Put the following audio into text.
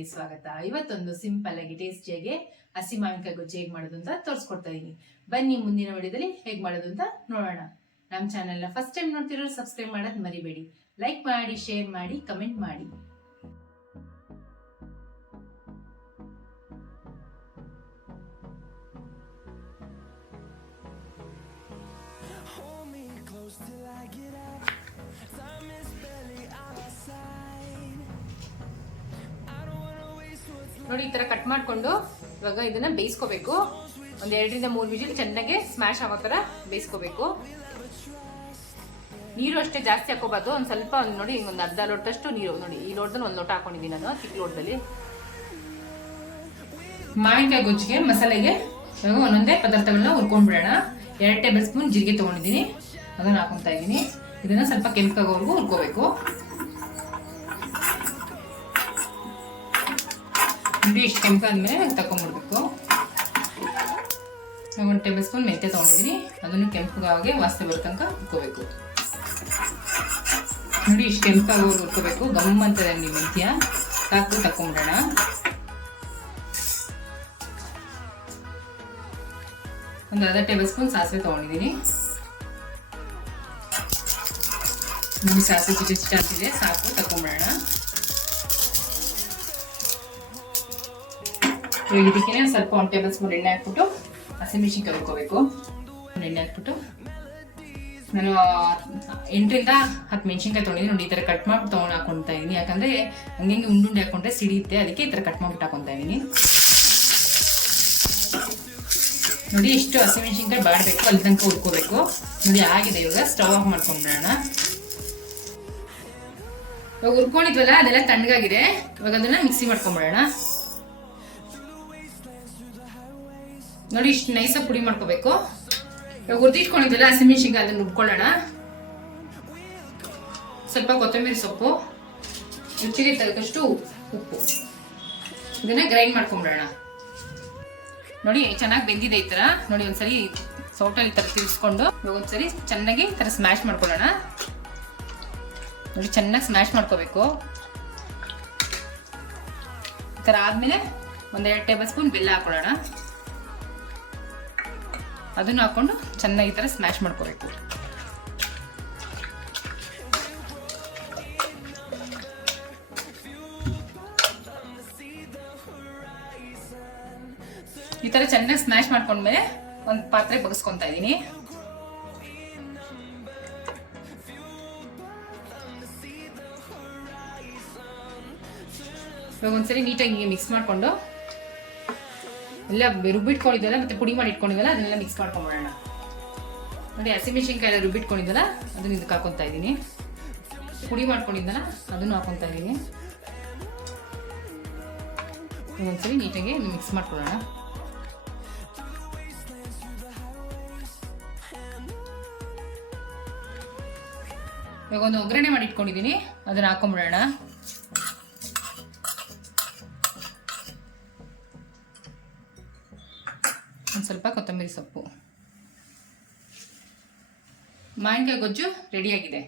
ಚಾನಲ್ಗೆ ಸ್ವಾಗತ. ಇವತ್ತೊಂದು ಸಿಂಪಲ್ ಆಗಿ ಟೇಸ್ಟಿಯಾಗಿ ಹಸಿ ಮಾವಿನಕಾಯಿ ಗೊಜ್ಜು ಹೇಗೆ ಮಾಡೋದು ಅಂತ ತೋರಿಸ್ಕೊಡ್ತಾ ಇದೀನಿ. ಬನ್ನಿ ಮುಂದಿನ ವಿಡಿಯೋದಲ್ಲಿ ಹೇಗೆ ಮಾಡೋದು ಅಂತ ನೋಡೋಣ. ನಮ್ಮ ಚಾನೆಲ್ನ ಫಸ್ಟ್ ಟೈಮ್ ನೋಡ್ತಿರೋರು ಸಬ್ಸ್ಕ್ರೈಬ್ ಮಾಡೋದು ಮರಿಬೇಡಿ. ಲೈಕ್ ಮಾಡಿ, ಶೇರ್ ಮಾಡಿ, ಕಮೆಂಟ್ ಮಾಡಿ. ನೋಡಿ, ಈ ತರ ಕಟ್ ಮಾಡ್ಕೊಂಡು ಇವಾಗ ಇದನ್ನ ಬೇಯಿಸ್ಕೋಬೇಕು. ಒಂದ್ 2 ರಿಂದ 3 ವಿಜಿಲ್ ಚೆನ್ನಾಗಿ ಸ್ಮ್ಯಾಶ್ ಆಗೋ ತರ ಬೇಯಿಸ್ಕೋಬೇಕು. ನೀರು ಅಷ್ಟೇ ಜಾಸ್ತಿ ಹಾಕೋಬಾರ್ದು. ಒಂದ್ ಸ್ವಲ್ಪ ನೋಡಿ, ಒಂದು ಅರ್ಧ ಲೋಟದಷ್ಟು ನೀರು. ನೋಡಿ, ಈ ಲೋಟದಲ್ಲಿ 1 ಲೋಟ ಹಾಕೊಂಡಿದ್ದೀನಿ ನಾನು, ಚಿಕ್ಕ ಲೋಟದಲ್ಲಿ. ಮಾವಿನಕಾಯಿ ಗೊಜ್ಜಿಗೆ ಮಸಾಲೆಗೆ ಇವಾಗ ಒಂದೊಂದೇ ಪದಾರ್ಥಗಳನ್ನ ಹುರ್ಕೊಂಡ್ಬಿಡೋಣ. 2 ಟೇಬಲ್ ಸ್ಪೂನ್ ಜೀರಿಗೆ ತಗೊಂಡಿದ್ದೀನಿ, ಅದನ್ನ ಹಾಕೊಂತಾ ಇದ್ದೀನಿ. ಇದನ್ನ ಸ್ವಲ್ಪ ಕೆಂಪಾಗೋವರೆಗೂ ಹುರ್ಕೋಬೇಕು. ಇಷ್ಟು ಕೆಂಪಾದ್ಮೇಲೆ ತಕೊಂಡ್ಬಿಡ್ಬೇಕು. 1 ಟೇಬಲ್ ಸ್ಪೂನ್ ಮೆಂತ್ಯ ತಗೊಂಡಿದ್ದೀನಿ, ಅದನ್ನು ಕೆಂಪಗಾಗಿ ವಾಸನೆ ಬರೋ ತನಕ ಹುರ್ಕೋಬೇಕು. ನೋಡಿ, ಇಷ್ಟು ಕೆಂಪಾಗೋರು ಹುರ್ಕೋಬೇಕು. ಗಮ್ ಅಂತದೆ ನೀವು ಮೆಂತ್ಯ ಸಾಕು. ತಕೊಂಡ್ಬಿಡೋಣ. ಒಂದು ಅರ್ಧ ಟೇಬಲ್ ಸ್ಪೂನ್ ಸಾಸಿವೆ ತಗೊಂಡಿದ್ದೀನಿ. ನೋಡಿ, ಸಾಸಿವೆ ಚಿಕ್ಕ ಅಂತಿದೆ, ಸಾಕು. ತಕೊಂಡ್ಬಿಡೋಣ. ಇದಕ್ಕೆ ಸ್ವಲ್ಪ 1 ಟೇಬಲ್ ಸ್ಪೂನ್ ಎಣ್ಣೆ ಹಾಕ್ಬಿಟ್ಟು ಹಸಿಮೆಣಸಿನ್ಕಾಯಿ ಹುರ್ಕೋಬೇಕು. ಎಣ್ಣೆ ಹಾಕ್ಬಿಟ್ಟು ನಾನು 8 ರಿಂದ 10 ಮೆಣಸಿನ್ಕಾಯಿ ತೊಗೊಂಡಿದ್ದೀನಿ. ನೋಡಿ, ಈ ಥರ ಕಟ್ ಮಾಡ್ಬಿಟ್ಟು ಹಾಕೊತಾ ಇದ್ದೀನಿ. ಯಾಕಂದರೆ ಹಂಗೆ ಉಂಡುಂಡೆ ಹಾಕೊಂಡ್ರೆ ಸಿಡಿಯುತ್ತೆ, ಅದಕ್ಕೆ ಈ ಥರ ಕಟ್ ಮಾಡ್ಬಿಟ್ಟು ಹಾಕೊತಾ ಇದ್ದೀನಿ. ನೋಡಿ, ಇಷ್ಟು ಹಸಿಮೆಣಸಿನ್ಕಾಯಿ ಬಾಡಬೇಕು, ಅಲ್ಲಿ ತನಕ ಹುರ್ಕೋಬೇಕು. ನೋಡಿ, ಆಗಿದೆ. ಇವಾಗ ಸ್ಟವ್ ಆಫ್ ಮಾಡ್ಕೊಂಡ್ಬಿಡೋಣ. ಇವಾಗ ಹುರ್ಕೊಂಡಿದ್ವಲ್ಲ, ಅದೆಲ್ಲ ತಣ್ಣಗಾಗಿದೆ. ಇವಾಗ ಅದನ್ನ ಮಿಕ್ಸಿ ಮಾಡ್ಕೊಂಡ್ಬಿಡೋಣ. ನೋಡಿ, ಇಷ್ಟು ನೈಸಾಗಿ ಪುಡಿ ಮಾಡ್ಕೋಬೇಕು. ಇವಾಗ ಹುರಿದಿಟ್ಕೊಂಡಿದ್ದಲ್ಲ ಹಸಿಮೆಣಸಿನ್ಕಾಯಿ, ಅದನ್ನು ರುಬ್ಕೊಳ್ಳೋಣ. ಸ್ವಲ್ಪ ಕೊತ್ತಂಬರಿ ಸೊಪ್ಪು, ರುಚಿಗೆ ತಕ್ಕಷ್ಟು ಉಪ್ಪು, ಇದನ್ನ ಗ್ರೈಂಡ್ ಮಾಡ್ಕೊಂಡ್ಬಿಡೋಣ. ನೋಡಿ, ಚೆನ್ನಾಗಿ ಬೆಂದಿದೆ ಈ ತರ. ನೋಡಿ, ಒಂದ್ಸರಿ ಸೌಟಲ್ಲಿ ಈ ತರ ತಿರ್ಸ್ಕೊಂಡು ಇವಾಗ ಒಂದ್ಸರಿ ಚೆನ್ನಾಗಿ ಈ ತರ ಸ್ಮ್ಯಾಶ್ ಮಾಡ್ಕೊಳ್ಳೋಣ. ನೋಡಿ, ಚೆನ್ನಾಗಿ ಸ್ಮ್ಯಾಶ್ ಮಾಡ್ಕೋಬೇಕು. ಈ ತರ ಆದ್ಮೇಲೆ 1-2 ಟೇಬಲ್ ಸ್ಪೂನ್ ಬೆಲ್ಲ ಹಾಕೊಳ್ಳೋಣ. ಅದನ್ನು ಹಾಕೊಂಡು ಚೆನ್ನಾಗಿ ಈ ಥರ ಸ್ಮ್ಯಾಶ್ ಮಾಡ್ಕೋಬೇಕು. ಈ ಥರ ಚೆನ್ನಾಗಿ ಸ್ಮ್ಯಾಶ್ ಮಾಡ್ಕೊಂಡ್ಮೇಲೆ ಒಂದು ಪಾತ್ರೆ ಬಗ್ಸ್ಕೊತಾ ಇದ್ದೀನಿ. ಇವಾಗ ಒಂದ್ಸರಿ ನೀಟಾಗಿ ಮಿಕ್ಸ್ ಮಾಡಿಕೊಂಡು ಎಲ್ಲ ರುಬ್ಬಿಟ್ಕೊಂಡಿದ್ದಲ್ಲ ಮತ್ತೆ ಪುಡಿ ಮಾಡಿ ಇಟ್ಕೊಂಡಿದ್ದಲ್ಲ ಅದನ್ನೆಲ್ಲ ಮಿಕ್ಸ್ ಮಾಡ್ಕೊಂಡ್ಬಿಡೋಣ. ನೋಡಿ, ಹಸಿಮೆಣಸಿನ್ಕಾಯಿ ಎಲ್ಲ ರುಬ್ಬಿಟ್ಕೊಂಡಿದ್ದಲ್ಲ ಅದನ್ನ ಇದಕ್ಕೆ ಹಾಕೊತಾ ಇದ್ದೀನಿ. ಪುಡಿ ಮಾಡ್ಕೊಂಡಿದ್ದಲ್ಲ ಅದನ್ನು ಹಾಕೊತಾ ಇದ್ದೀನಿ. ಒಂದ್ಸರಿ ನೀಟಾಗಿ ಮಿಕ್ಸ್ ಮಾಡ್ಕೊಳ್ಳೋಣ. ಇವಾಗ ಒಂದು ಒಗ್ಗರಣೆ ಮಾಡಿ ಇಟ್ಕೊಂಡಿದ್ದೀನಿ, ಅದನ್ನ ಹಾಕೊಂಡ್ಬಿಡೋಣ. ಒಂದು ಸ್ವಲ್ಪ ಕೊತ್ತಂಬರಿ ಸೊಪ್ಪು. ಮಾವಿನಕಾಯಿ ಗೊಜ್ಜು ರೆಡಿಯಾಗಿದೆ.